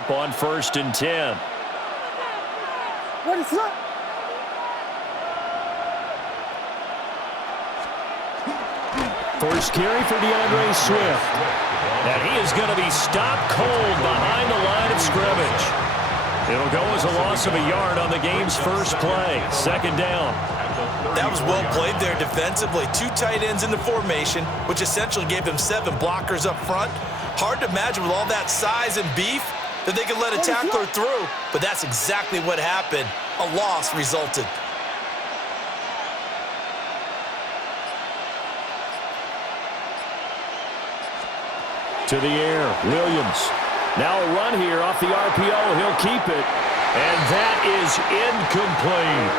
up on 1st and 10. What is that? First carry for DeAndre Swift. And he is going to be stopped cold behind the line of scrimmage. It'll go as a loss of a yard on the game's first play. 2nd down. That was well played there defensively. 2 tight ends in the formation, which essentially gave them 7 blockers up front. Hard to imagine with all that size and beef that they could let a tackler through, but that's exactly what happened. A loss resulted. To the air, Williams. Now a run here off the RPO. He'll keep it. And that is incomplete.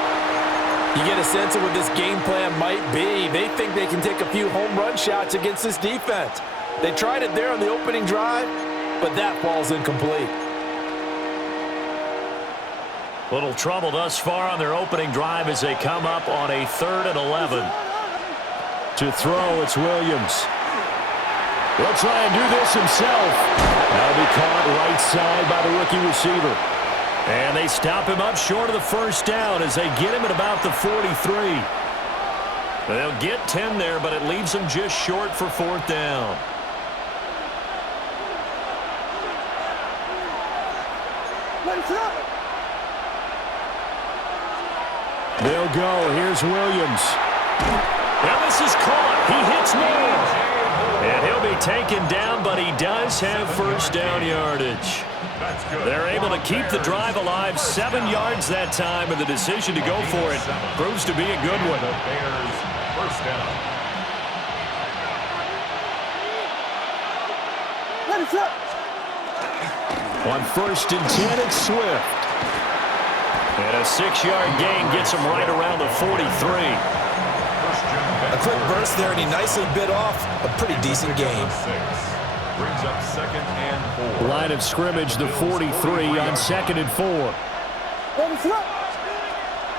You get a sense of what this game plan might be. They think they can take a few home run shots against this defense. They tried it there on the opening drive, but that ball's incomplete. Little trouble thus far on their opening drive as they come up on a 3rd and 11. To throw, it's Williams. He'll try and do this himself. That'll be caught right side by the rookie receiver. And they stop him up short of the 1st down as they get him at about the 43. They'll get 10 there, but it leaves them just short for 4th down. They'll go. Here's Williams. Now this is caught. He hits more. And he'll be taken down, but he does have 1st down yardage. They're able to keep the drive alive. 7 yards that time, and the decision to go for it proves to be a good one. The Bears, 1st down. On 1st and 10, it's Swift. And a 6-yard gain gets him right around the 43. A quick burst there, and he nicely bit off a pretty decent game. Brings up 2nd and 4. Line of scrimmage, the 43 on 2nd and 4.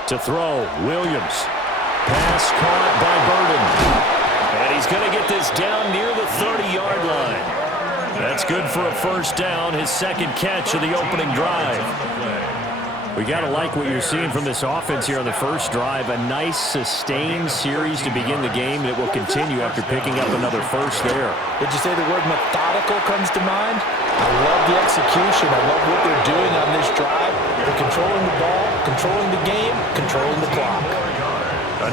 To throw, Williams. Pass caught by Burden. And he's going to get this down near the 30-yard line. That's good for a 1st down, his 2nd catch of the opening drive. We got to like what you're seeing from this offense here on the 1st drive. A nice, sustained series to begin the game, and it will continue after picking up another 1st there. Did you say the word methodical comes to mind? I love the execution. I love what they're doing on this drive. They're controlling the ball, controlling the game, controlling the clock.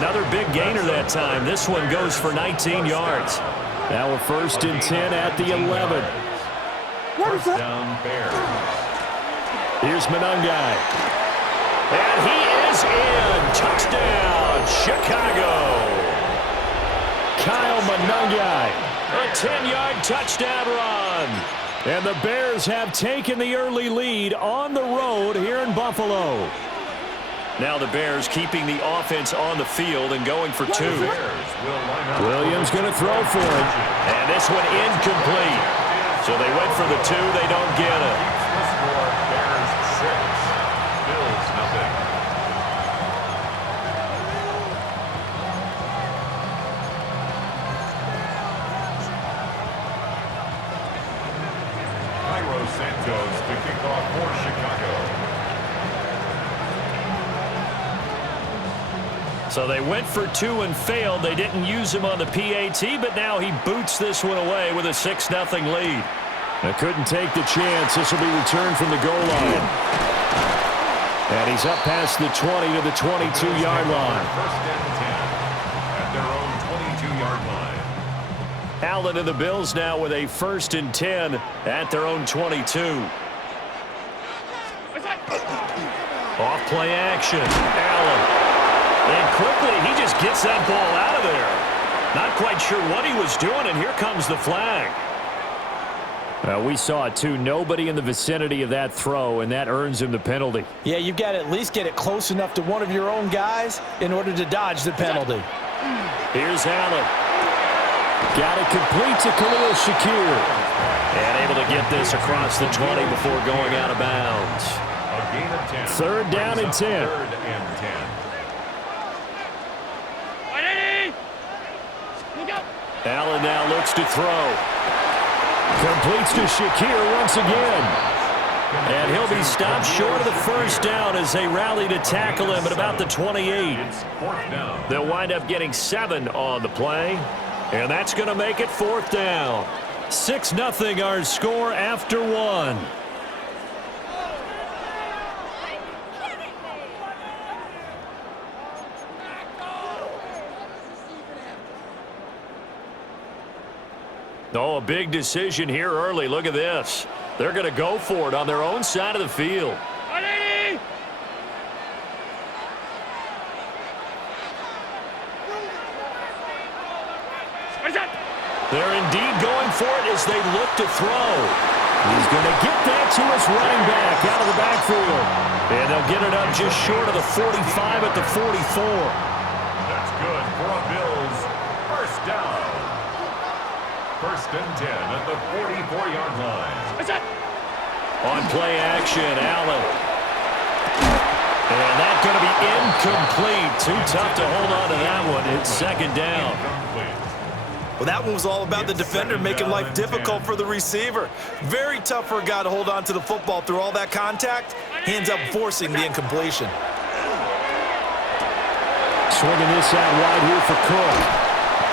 Another big gainer that time. This one goes for 19 yards. Now a 1st and 10 at the 11. 1st down, Bears. Here's Monangai. And he is in. Touchdown, Chicago. Kyle Monangai. A 10-yard touchdown run. And the Bears have taken the early lead on the road here in Buffalo. Now the Bears keeping the offense on the field and going for 2. Williams going to throw for it. And this one incomplete. So they went for the 2. They don't get it. Bears 6, Bills nothing. Cairo Santos to kick off for Chicago. So they went for 2 and failed. They didn't use him on the PAT, but now he boots this one away with a 6-0 lead. They couldn't take the chance. This will be returned from the goal line. And he's up past the 20 to the 22-yard line. 1st and 10 at their own 22-yard line. Allen and the Bills now with a 1st and 10 at their own 22. Off play action. Allen. And quickly, he just gets that ball out of there. Not quite sure what he was doing, and here comes the flag. We saw it, too. Nobody in the vicinity of that throw, and that earns him the penalty. Yeah, you've got to at least get it close enough to one of your own guys in order to dodge the penalty. Here's Allen. Got it complete to Khalil Shakir. And able to get this across the 20 before going out of bounds. A gain of 10. 3rd down and 10. 3rd and 10. Allen now looks to throw. Completes to Shakir once again. And he'll be stopped short of the first down as they rally to tackle him at about the 28. They'll wind up getting 7 on the play, and that's going to make it 4th down. 6-0 our score after 1. Oh, a big decision here early. Look at this. They're going to go for it on their own side of the field. They're indeed going for it as they look to throw. He's going to get that to his running back out of the backfield. And they'll get it up just short of the 45 at the 44. That's good for a Bills first down. 1st and 10 at the 44-yard line. On play action, Allen. And that's going to be incomplete. Too tough to hold on to that one. It's 2nd down. Well, that one was all about the defender making life difficult for the receiver. Very tough for a guy to hold on to the football through all that contact. He ends up forcing the incompletion. Swinging this out wide here for Cook.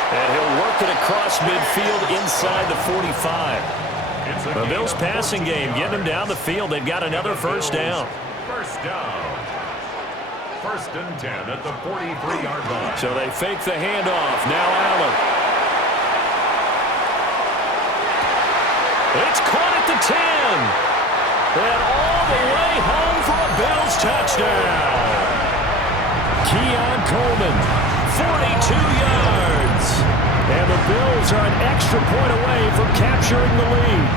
And he'll work it across midfield inside the 45. The Bills passing game, getting them down the field. They've got another first down. First down. 1st and 10 at the 43-yard line. So they fake the handoff. Now Allen. It's caught at the 10. And all the way home for a Bills touchdown. Keon Coleman, 42 yards. And the Bills are an extra point away from capturing the lead.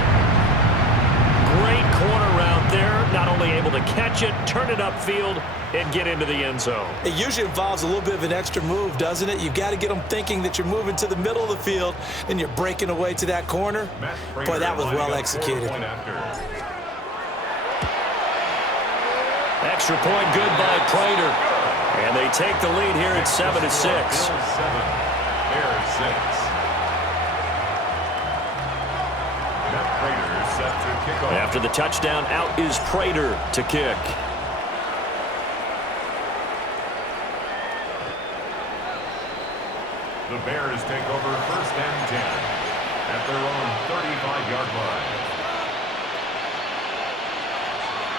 Great corner route there. Not only able to catch it, turn it upfield, and get into the end zone. It usually involves a little bit of an extra move, doesn't it? You've got to get them thinking that you're moving to the middle of the field and you're breaking away to that corner. Boy, that was well executed. Extra point good by Prater. And they take the lead here at 7-6. Bills 7, Bears 6. Prater set to kick off. After the touchdown, out is Prater to kick. The Bears take over 1st and 10 at their own 35-yard line.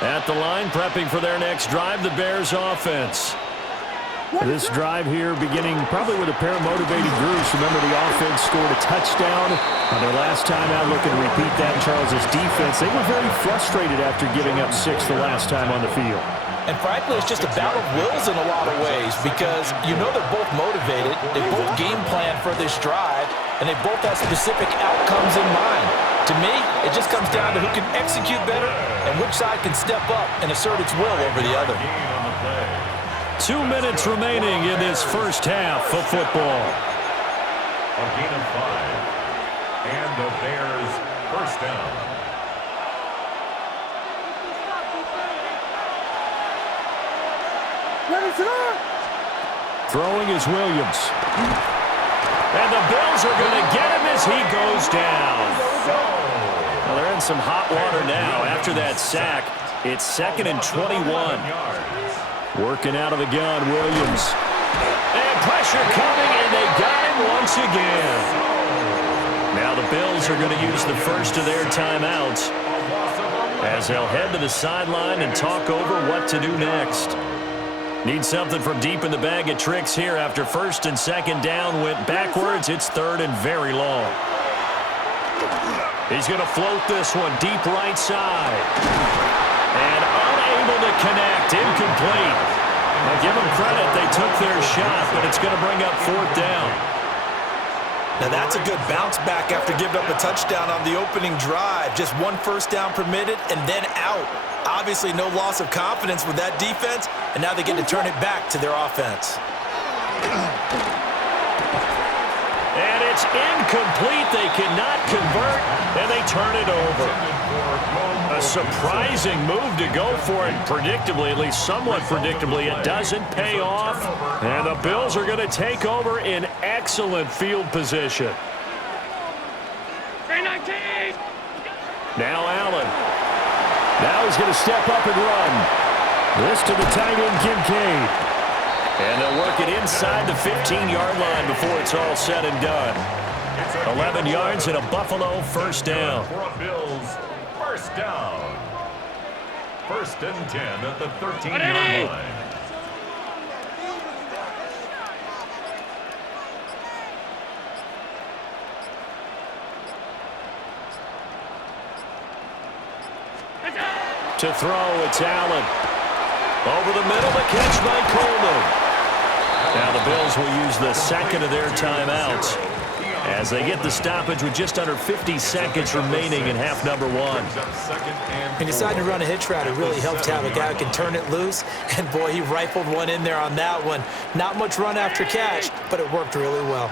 At the line, prepping for their next drive, the Bears offense. This drive here beginning probably with a pair of motivated groups. Remember, the offense scored a touchdown on their last time out. Looking to repeat that in Charles's defense. They were very frustrated after giving up 6 the last time on the field. And frankly, it's just a battle of wills in a lot of ways because you know they're both motivated. They both game plan for this drive, and they both have specific outcomes in mind. To me, it just comes down to who can execute better and which side can step up and assert its will over the other. 2 minutes remaining in this first half of football. A gain of 5. And the Bears first down. Throwing is Williams. And the Bills are going to get him as he goes down. Well, they're in some hot water now after that sack. It's 2nd and 21. Working out of the gun, Williams. And pressure coming, and they got him once again. Now the Bills are going to use the first of their timeouts as they'll head to the sideline and talk over what to do next. Need something from deep in the bag of tricks here after 1st and 2nd down went backwards. It's 3rd and very long. He's going to float this one deep right side. And unable to connect. Incomplete. Now give them credit. They took their shot, but it's going to bring up 4th down. Now that's a good bounce back after giving up a touchdown on the opening drive. Just 1 first down permitted and then out. Obviously no loss of confidence with that defense, and now they get to turn it back to their offense. And it's incomplete. They cannot convert, and they turn it over. A surprising move to go for it. Predictably, at least somewhat predictably, it doesn't pay off. And the Bills are going to take over in excellent field position. Now Allen. Now Bill's going to step up and run. This to the tight end, Kincaid. And they'll work it inside the 15-yard line before it's all said and done. 11 yards and a Buffalo first down. For a Bills first down. First and 10 at the 13-yard line. To throw, it's Allen. Over the middle, the catch by Coleman. Now the Bills will use the second of their timeouts as they get the stoppage with just under 50 seconds remaining in half number one. He decided to run a hitch route. It really helped to have a guy who can turn it loose. And, boy, he rifled one in there on that one. Not much run after catch, but it worked really well.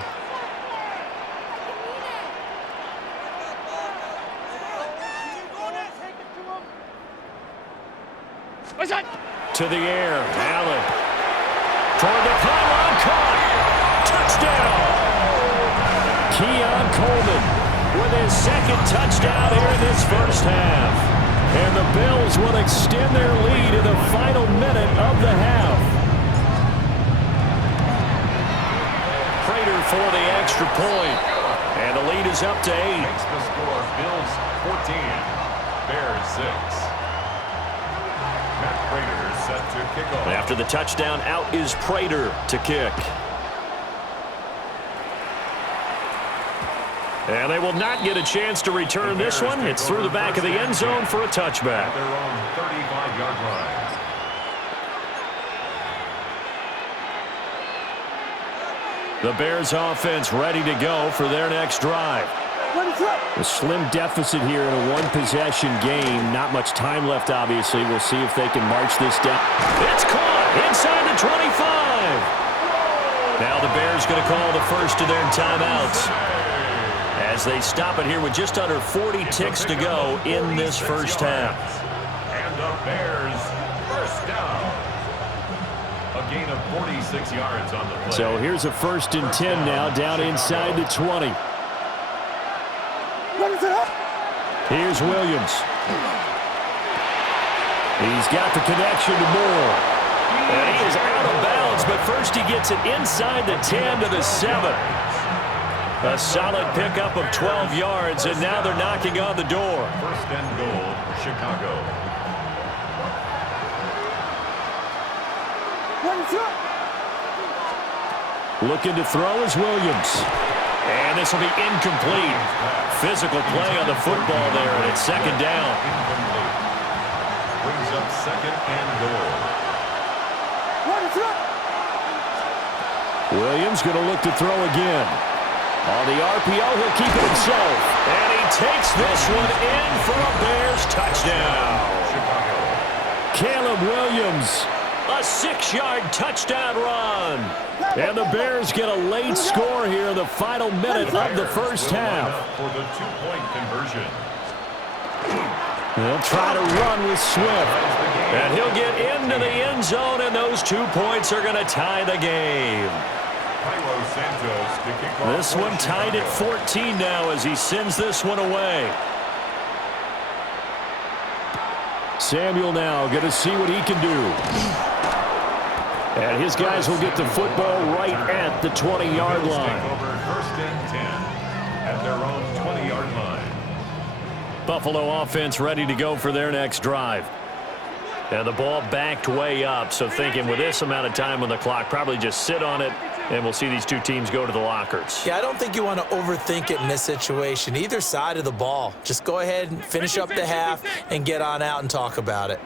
To the air, Allen. Toward the pylon, caught. Touchdown. Keon Coleman with his second touchdown here in this first half. And the Bills will extend their lead in the final minute of the half. Prater for the extra point. And the lead is up to 8. Makes the score Bills 14, Bears 6. Matt Prater set to kick off. After the touchdown, out is Prater to kick. And they will not get a chance to return this one. It's through the back of the end zone for a touchback. At their own 35-yard line. The Bears offense ready to go for their next drive. A slim deficit here in a one-possession game. Not much time left, obviously. We'll see if they can march this down. It's caught inside the 25. Now the Bears going to call the first of their timeouts as they stop it here with just under 40 ticks to go in this first half. And the Bears first down. A gain of 46 yards on the play. So here's a first and 10 now down inside the 20. Here's Williams. He's got the connection to Moore. And he is out of bounds, but first he gets it inside the 10 to the 7. A solid pickup of 12 yards, and now they're knocking on the door. First and goal, Chicago. Looking to throw is Williams. And this will be incomplete. Physical play on the football there, and it's second down. Incomplete. Brings up second and goal. Williams going to look to throw again. On the RPO, he'll keep it himself. And he takes this one in for a Bears touchdown. Chicago. Caleb Williams, a 6-yard touchdown run. And the Bears get a late score here in the final minute of the first half. For the two-point conversion. They'll try to run with Swift. And he'll get into the end zone, and those 2 points are going to tie the game. This one tied at 14 now as he sends this one away. Samuel now going to see what he can do. And his guys will get the football right at the 20-yard line. First and 10 at their own 20-yard line. Buffalo offense ready to go for their next drive. And the ball backed way up, so thinking with this amount of time on the clock, probably just sit on it, and we'll see these two teams go to the lockers. Yeah, I don't think you want to overthink it in this situation. Either side of the ball. Just go ahead and finish up the half and get on out and talk about it.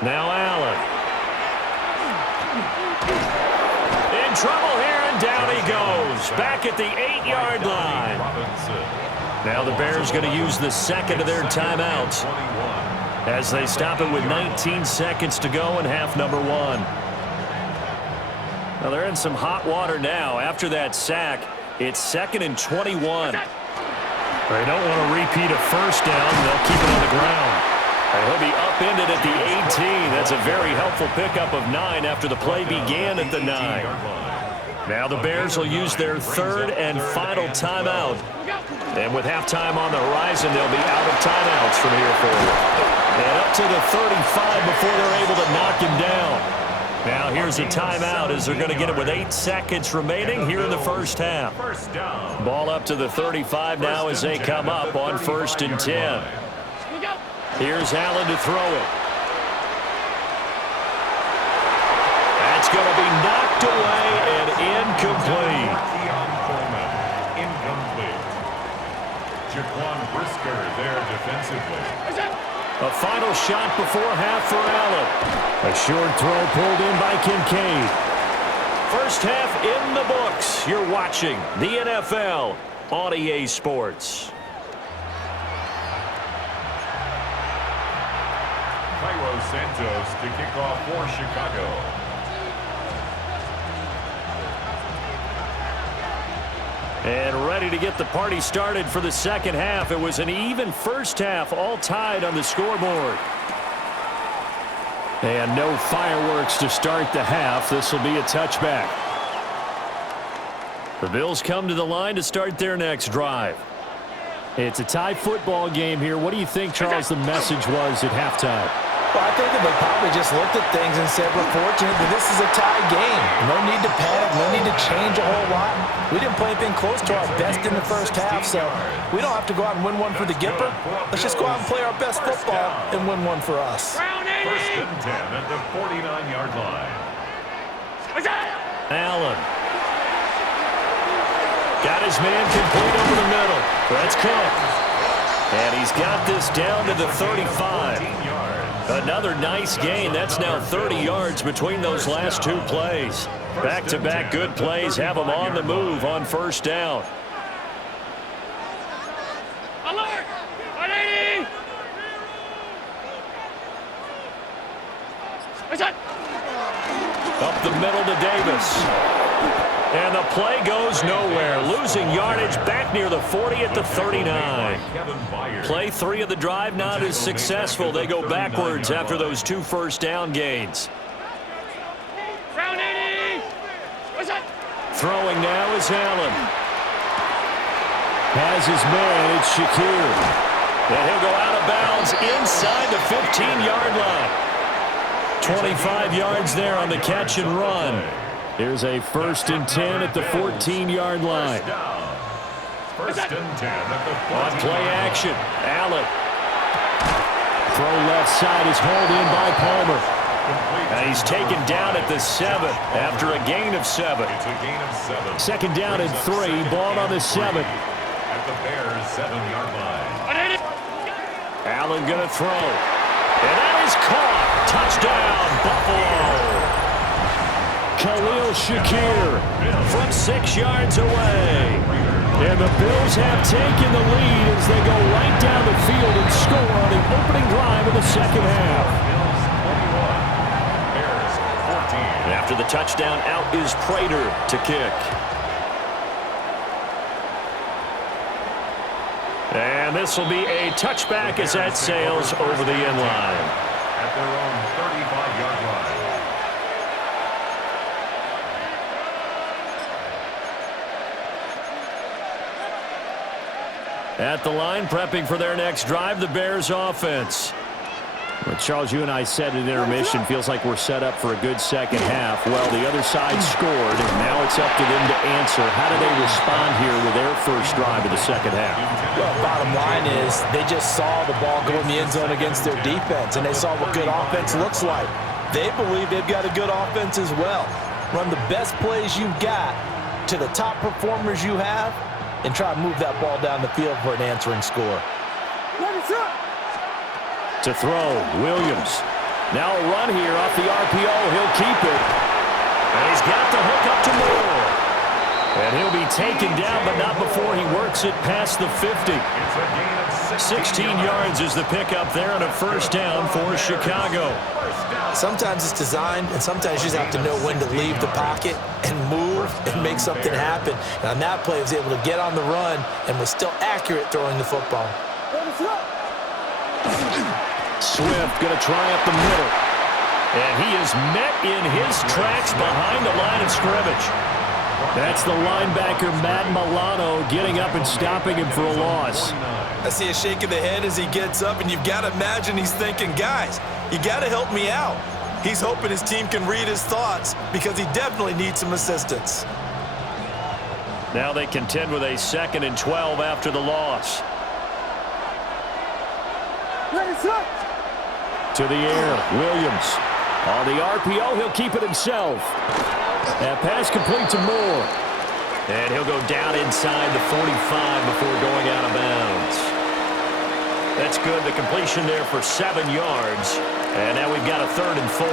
Now Allen. In trouble here, and down he goes. Back at the 8-yard line. Now the Bears going to use the second of their timeouts as they stop it with 19 seconds to go in half number one. Now they're in some hot water now. After that sack, it's 2nd and 21. They don't want to repeat a first down. They'll keep it on the ground. And he'll be upended at the 18. That's a very helpful pickup of 9 after the play began at the 9. Now the Bears will use their third and final timeout. And with halftime on the horizon, they'll be out of timeouts from here forward. And up to the 35 before they're able to knock him down. Now here's a timeout as they're going to get it with 8 seconds remaining here in the first half. Ball up to the 35 now as they come up on 1st and 10. Here's Allen to throw it. That's going to be knocked away and incomplete. Incomplete. Jaquan Brisker there defensively. A final shot before half for Allen. A short throw pulled in by Kincaid. First half in the books. You're watching the NFL on EA Sports. Cairo Santos to kick off for Chicago. And ready to get the party started for the second half. It was an even first half, all tied on the scoreboard. And no fireworks to start the half. This will be a touchback. The Bills come to the line to start their next drive. It's a tie football game here. What do you think, Charles, the message was at halftime? Well, I think that they probably just looked at things and said, we're fortunate that this is a tie game. No need to panic. No need to change a whole lot. We didn't play anything close to our best in the first half, so we don't have to go out and win one for the Gipper. Let's just go out and play our best football and win one for us. First and 10 at the 49-yard line. Allen. Got his man complete over the middle. That's Cook. And he's got this down to the 35. Another nice gain. That's now 30 yards between those last two plays. Back-to-back good plays have them on the move on first down. Alert! 180! Up the middle to Davis. And the play goes nowhere. Losing yardage back near the 40 at the 39. Play 3 of the drive not as successful. They go backwards after those 2 first down gains. Throwing now is Allen. Has his man. It's Shakir. And he'll go out of bounds inside the 15-yard line. 25 yards there on the catch and run. Here's a 1st and 10 at the 14-yard line. First and 10 at the 14. On play action, Allen. Throw left side is hauled in by Palmer. And he's taken down at the 7 after a gain of 7. It's a gain of 7. Second down and 3, ball on the 7. At the Bears' 7-yard line. Allen going to throw. And that is caught. Touchdown, Buffalo. Khalil Shakir from 6 yards away. And the Bills have taken the lead as they go right down the field and score on the opening drive of the second half. Bills 21, Bears 14. After the touchdown, out is Prater to kick. And this will be a touchback as that sails over the end line. At their own 35-yard line. At the line, prepping for their next drive, the Bears offense. Well, Charles, you and I said at intermission, feels like we're set up for a good second half. Well, the other side scored, and now it's up to them to answer. How do they respond here with their first drive of the second half? Well, bottom line is they just saw the ball go in the end zone against their defense, and they saw what good offense looks like. They believe they've got a good offense as well. Run the best plays you've got to the top performers you have, and try to move that ball down the field for an answering score. To throw, Williams. Now a run here off the RPO. He'll keep it. And he's got the hook up to Moore. And he'll be taken down, but not before he works it past the 50. 16 yards is the pickup there on a first down for Chicago. Sometimes it's designed, and sometimes you just have to know when to leave the pocket and move and make something happen. And on that play, he was able to get on the run and was still accurate throwing the football. Swift going to try up the middle. And he is met in his tracks behind the line of scrimmage. That's the linebacker, Matt Milano, getting up and stopping him for a loss. I see a shake of the head as he gets up, and you've got to imagine he's thinking, guys, you got to help me out. He's hoping his team can read his thoughts because he definitely needs some assistance. Now they contend with a 2nd and 12 after the loss. To the air, Williams. On the RPO, he'll keep it himself. That pass complete to Moore. And he'll go down inside the 45 before going out of bounds. That's good. The completion there for 7 yards. And now we've got a 3rd and 4.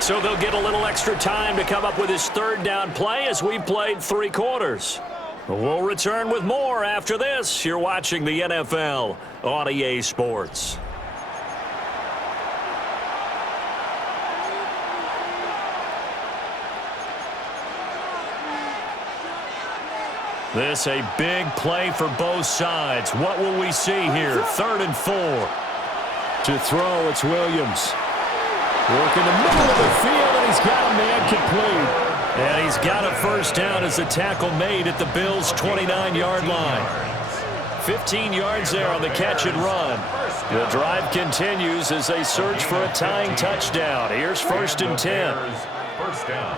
So they'll get a little extra time to come up with his 3rd down play as we've played 3 quarters. We'll return with more after this. You're watching the NFL on EA Sports. This a big play for both sides. What will we see here? 3rd and 4. To throw, it's Williams. Working the middle of the field, and he's got a man complete. And he's got a 1st down as the tackle made at the Bills' 29-yard line. 15 yards there on the catch and run. The drive continues as they search for a tying touchdown. Here's 1st and 10. First down.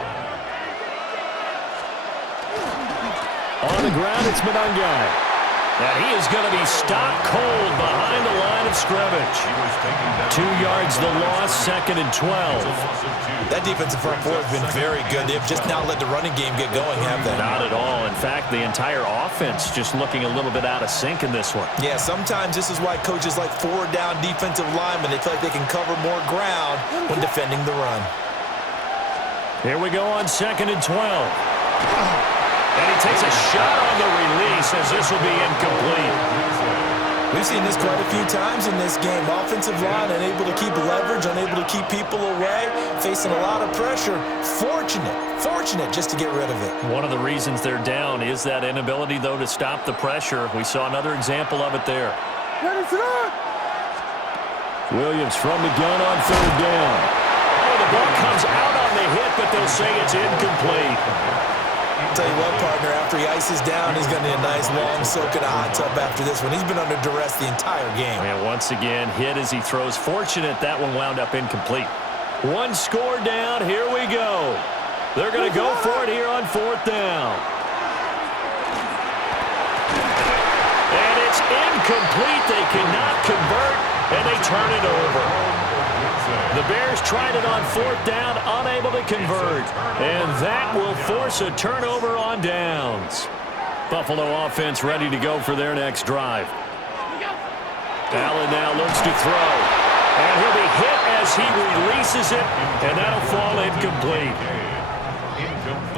On the ground, it's Monangai. And he is going to be stopped cold behind the line of scrimmage. 2 yards the loss, 2nd and 12. That defensive front four has been very good. They've just not let the running game get going, have they? Not at all. In fact, the entire offense just looking a little bit out of sync in this one. Yeah, sometimes this is why coaches like 4-down defensive linemen. They feel like they can cover more ground when defending the run. Here we go on 2nd and 12. And he takes a shot on the release as this will be incomplete. We've seen this quite a few times in this game. Offensive line unable to keep leverage, unable to keep people away, facing a lot of pressure. Fortunate just to get rid of it. One of the reasons they're down is that inability, though, to stop the pressure. We saw another example of it there. Williams from the gun on 3rd down. Oh, the ball comes out on the hit, but they'll say it's incomplete. I'll tell you what, partner, after he ices down, he's going to need a nice long soak in a hot tub after this one. He's been under duress the entire game. And once again, hit as he throws. Fortunate that one wound up incomplete. 1 score down. Here we go. They're going to go for it here on 4th down. And it's incomplete. They cannot convert, and they turn it over. The Bears tried it on 4th down, unable to convert. And that will force a turnover on downs. Buffalo offense ready to go for their next drive. Allen now looks to throw. And he'll be hit as he releases it, and that'll fall incomplete.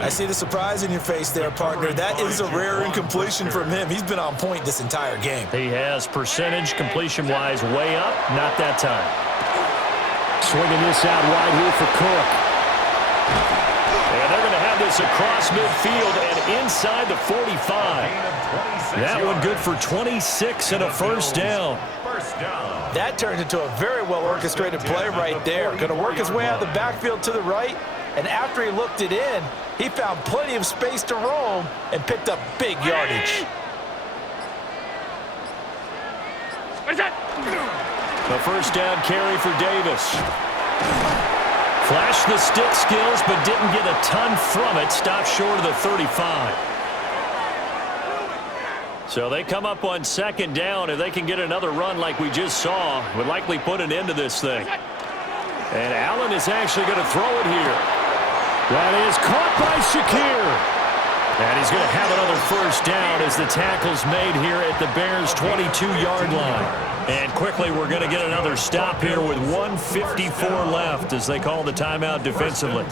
I see the surprise in your face there, partner. That is a rare incompletion from him. He's been on point this entire game. He has percentage completion-wise way up, not that time. Swinging this out wide here for Cook. And they're going to have this across midfield and inside the 45. That one good for 26 and a 1st down. That turned into a very well-orchestrated play right there. Going to work his way out of the backfield to the right. And after he looked it in, he found plenty of space to roam and picked up big yardage. What is that? A 1st down carry for Davis. Flashed the stick skills, but didn't get a ton from it. Stopped short of the 35. So they come up on 2nd down. If they can get another run like we just saw, would likely put an end to this thing. And Allen is actually going to throw it here. That is caught by Shakir. And he's going to have another 1st down as the tackle's made here at the Bears' 22-yard line. And quickly, we're going to get another stop here with 1:54 left as they call the timeout defensively.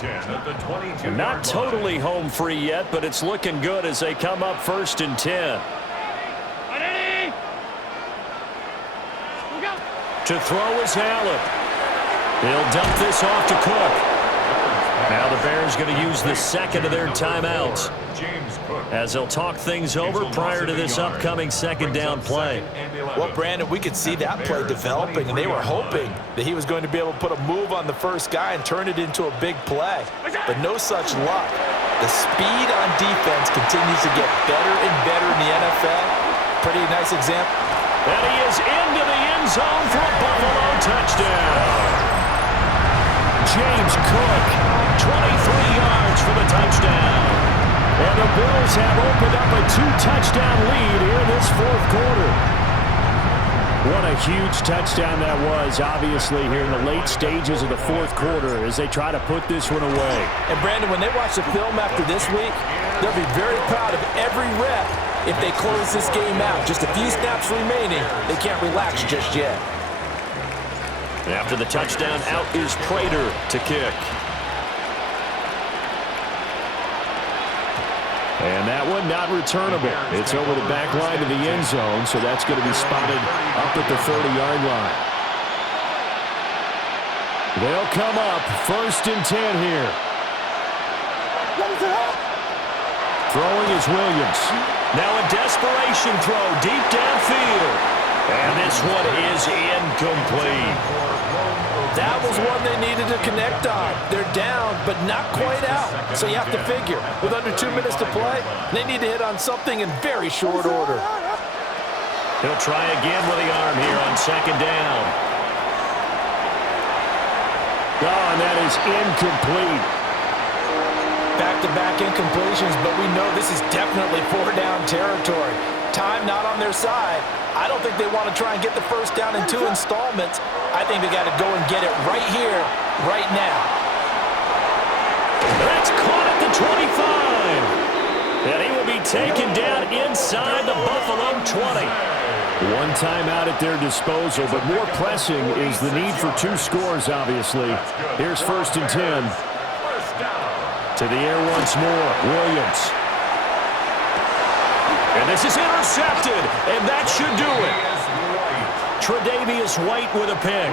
Not totally home free yet, but it's looking good as they come up 1st and 10. To throw is Allen. He'll dump this off to Cook. Now the Bears going to use the second of their timeouts James Cook. as they'll talk things over prior to this upcoming second down play. Well, Brandon, we could see that play developing, and they were hoping that he was going to be able to put a move on the first guy and turn it into a big play. But no such luck. The speed on defense continues to get better and better in the NFL. Pretty nice example. And he is into the end zone for a Buffalo touchdown. James Cook, 23 yards for the touchdown. And the Bills have opened up a 2-touchdown lead here in this fourth quarter. What a huge touchdown that was, obviously, here in the late stages of the fourth quarter as they try to put this one away. And, Brandon, when they watch the film after this week, they'll be very proud of every rep if they close this game out. Just a few snaps remaining. They can't relax just yet. After the touchdown, out is Prater to kick. And that one not returnable. It's over the back line of the end zone, so that's going to be spotted up at the 30-yard line. They'll come up 1st and 10 here. Throwing is Williams. Now a desperation throw deep downfield. And this one is incomplete. That was one they needed to connect on. They're down, but not quite out. So you have to figure, with under 2 minutes to play, they need to hit on something in very short order. He'll try again with the arm here on 2nd down. Oh, and that is incomplete. Back-to-back incompletions, but we know this is definitely 4-down territory. Time not on their side. I don't think they want to try and get the first down in 2 installments. I think they got to go and get it right here, right now. That's caught at the 25. And he will be taken down inside the Buffalo 20. One timeout at their disposal, but more pressing is the need for 2 scores, obviously. Here's 1st and 10. To the air once more, Williams. And this is intercepted, and that should do it. Tre'Davious White with a pick.